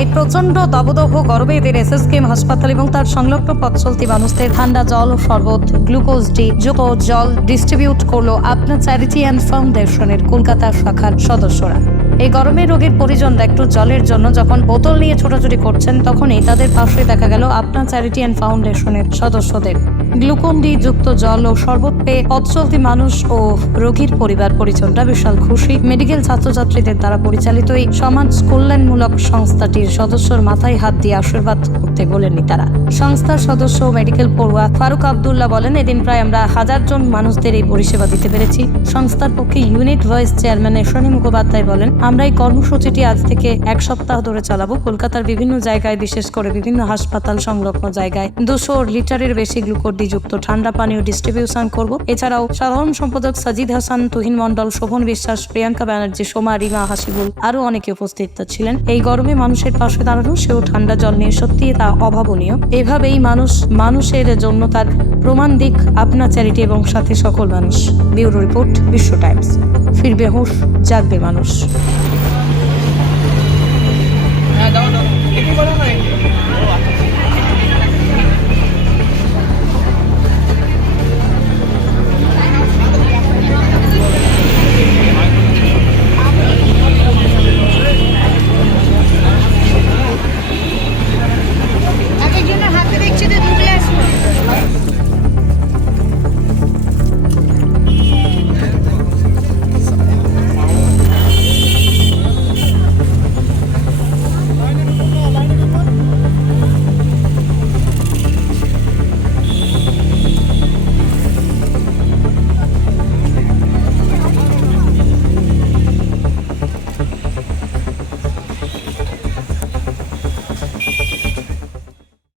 এই প্রচণ্ড দাবদহ গরমে এদের এসএসকেএম হাসপাতাল এবং তার সংলগ্ন পথ চলতি মানুষদের ঠান্ডা জল, শরবত, গ্লুকোজ ডি, যুক্ত জল ডিস্ট্রিবিউট করল আপনার চ্যারিটি অ্যান্ড ফাউন্ডেশনের কলকাতা শাখার সদস্যরা। এই গরমে রোগীর পরিজনরা একটু জলের জন্য যখন বোতল নিয়ে ছোটাছুটি করছেন, তখনই তাদের পাশে দেখা গেল আপনার চ্যারিটি অ্যান্ড ফাউন্ডেশনের সদস্যদের। গ্লুকোন ডি যুক্ত জল ও শরবত পেয়ে পথ চলতি মানুষ ও রোগীর পরিবার পরিজনরা বিশাল খুশি। মেডিকেল ছাত্রছাত্রীদের দ্বারা পরিচালিত এই সমাজ কল্যাণমূলক সংস্থাটির সদস্যর মাথায় হাত দিয়ে আশীর্বাদ করতে বলেননি তারা। সংস্থার সদস্য মেডিকেল পড়ুয়া ফারুক আবদুল্লাহ বলেন, এদিন প্রায় আমরা হাজার জন মানুষদের এই পরিষেবা দিতে পেরেছি। সংস্থার পক্ষে unit vice chairman Eshani Mukhopadhyay বলেন আমরা এই কর্মসূচিটি আজ থেকে এক সপ্তাহ ধরে চালাবো। কলকাতার বিভিন্ন জায়গায়, বিশেষ করে বিভিন্ন হাসপাতাল সংলগ্ন জায়গায় দুশো লিটারের বেশি গ্লুকোডি যুক্ত ঠান্ডা পানীয় ডিস্ট্রিবিউশন করব। এছাড়াও সাধারণ সম্পাদক সাজিদ হাসান, তুহিন মন্ডল শোভন বিশ্বাস, প্রিয়াঙ্কা ব্যানার্জি, সোমা, রিমা হাসিবুল আরও অনেকে উপস্থিত ছিলেন। এই গরমে মানুষের পাশে দাঁড়ানো, সেও ঠান্ডা জল নিয়ে সত্যি তা অভাবনীয়। এভাবেই মানুষ, মানুষের জন্য তার প্রমাণ দিক, আপনা চ্যারিটি এবং সাথে সকল মানুষ। Bureau report, Bishwa Times. ফিরবে হুঁশ, জাগবে মানুষ। na daw no